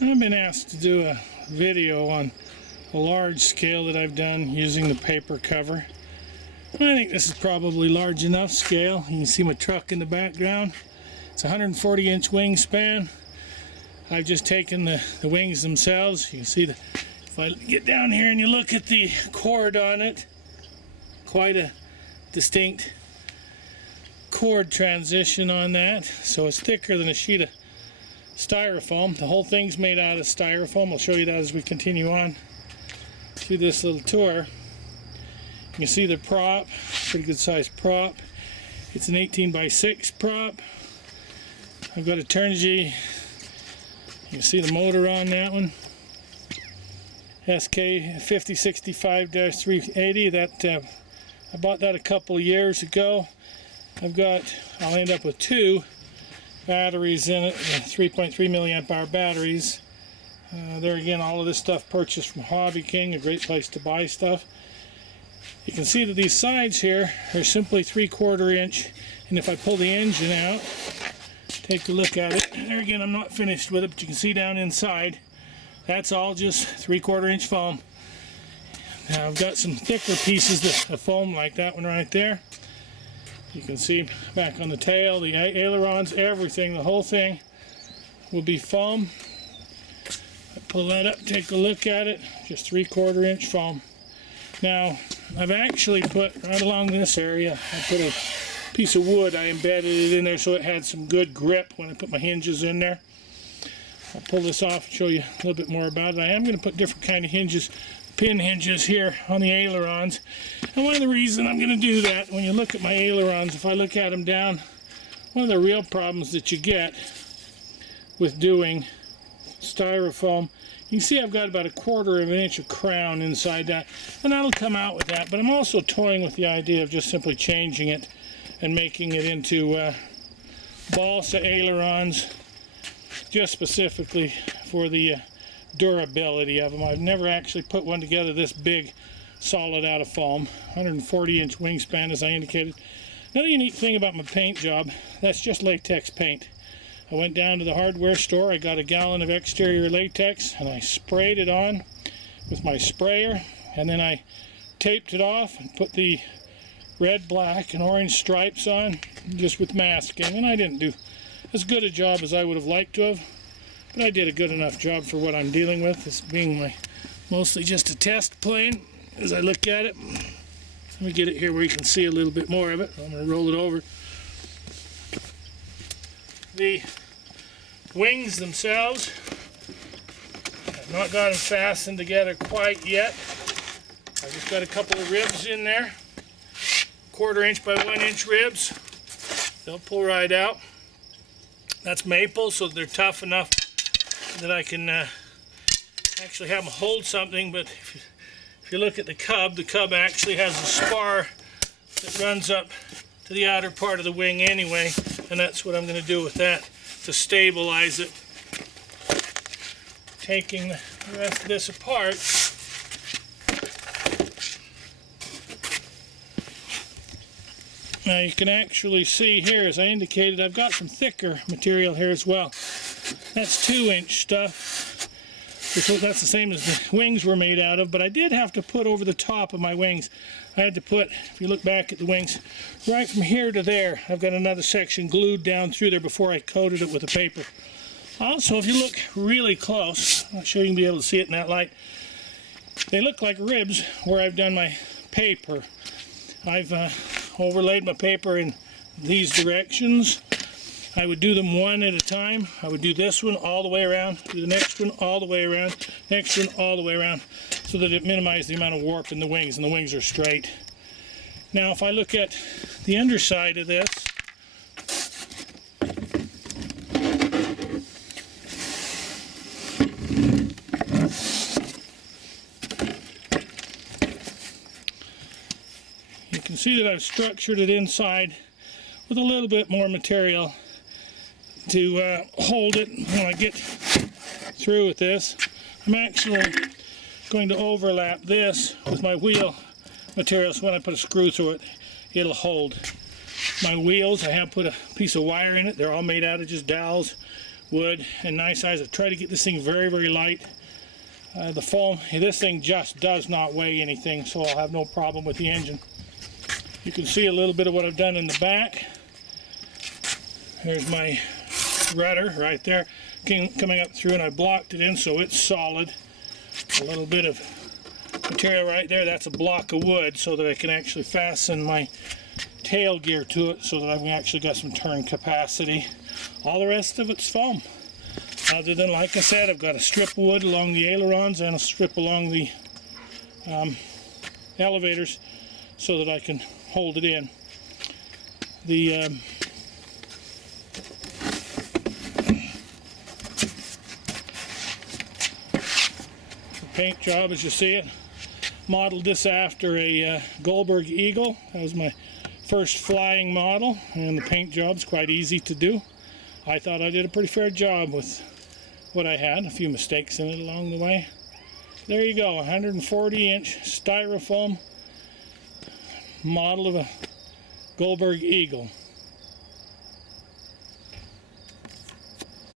I've been asked to do a video on a large scale that I've done using the paper cover. I think this is probably large enough scale. You can see my truck in the background. It's a 140-inch wingspan. I've just taken the wings themselves. You can see if I get down here and you look at the cord on it, quite a distinct cord transition on that. So it's thicker than a sheet of styrofoam. The whole thing's made out of styrofoam. I'll show you that as we continue on through this little tour. You can see the prop, pretty good sized prop. It's an 18x6 prop. I've got a turnkey. You can see the motor on that one. SK 5065-380. That I bought that a couple of years ago. I'll end up with two batteries in it, 3.3 milliamp hour batteries. There again, all of this stuff purchased from Hobby King, a great place to buy stuff. You can see that these sides here are simply 3/4 inch, and if I pull the engine out, take a look at it. There again, I'm not finished with it, but you can see down inside, that's all just 3/4 inch foam. Now I've got some thicker pieces of foam like that one right there. You can see back on the tail, the ailerons, everything, the whole thing will be foam. I pull that up, take a look at it, just 3/4 inch foam. Now, I've actually put, right along this area, I put a piece of wood, I embedded it in there so it had some good grip when I put my hinges in there. I'll pull this off and show you a little bit more about it. I am going to put different kind of hinges, pin hinges here on the ailerons. And one of the reasons I'm going to do that, when you look at my ailerons, if I look at them down, one of the real problems that you get with doing styrofoam, you can see I've got about 1/4 of an inch of crown inside that, and that'll come out with that. But I'm also toying with the idea of just simply changing it and making it into balsa ailerons, just specifically for the durability of them. I've never actually put one together this big, solid out of foam. 140-inch wingspan, as I indicated. Another unique thing about my paint job, that's just latex paint. I went down to the hardware store, I got a gallon of exterior latex, and I sprayed it on with my sprayer, and then I taped it off and put the red, black, and orange stripes on, just with masking. And I didn't do as good a job as I would have liked to have, but I did a good enough job for what I'm dealing with. This being mostly just a test plane as I look at it. Let me get it here where you can see a little bit more of it. I'm going to roll it over. The wings themselves, I've not got them fastened together quite yet. I've just got a couple of ribs in there, 1/4 inch by 1 inch ribs. They'll pull right out. That's maple, so they're tough enough that I can actually have them hold something. But if you look at the cub actually has a spar that runs up to the outer part of the wing anyway, and that's what I'm going to do with that to stabilize it. Taking the rest of this apart, now you can actually see here, as I indicated, I've got some thicker material here as well. That's 2-inch stuff. That's the same as the wings were made out of, but I did have to put over the top of my wings. I had to put, if you look back at the wings, right from here to there, I've got another section glued down through there before I coated it with the paper. Also, if you look really close, I'm not sure you can be able to see it in that light, they look like ribs where I've done my paper. I've overlaid my paper in these directions. I would do them one at a time. I would do this one all the way around, do the next one all the way around, next one all the way around, so that it minimized the amount of warp in the wings, and the wings are straight. Now, if I look at the underside of this, you can see that I've structured it inside with a little bit more material to hold it when I get through with this. I'm actually going to overlap this with my wheel material, so when I put a screw through it, it'll hold. My wheels, I have put a piece of wire in it. They're all made out of just dowels wood and nice size. I try to get this thing very, very light. The foam, this thing just does not weigh anything, so I'll have no problem with the engine. You can see a little bit of what I've done in the back. There's my rudder right there coming up through, and I blocked it in so it's solid. A little bit of material right there, that's a block of wood so that I can actually fasten my tail gear to it so that I've actually got some turn capacity. All the rest of it's foam. Other than, like I said, I've got a strip of wood along the ailerons and a strip along the elevators so that I can hold it in. The paint job, as you see it, modeled this after a Goldberg Eagle. That was my first flying model, and the paint job's quite easy to do. I thought I did a pretty fair job with what I had. A few mistakes in it along the way. There you go, 140-inch styrofoam model of a Goldberg Eagle.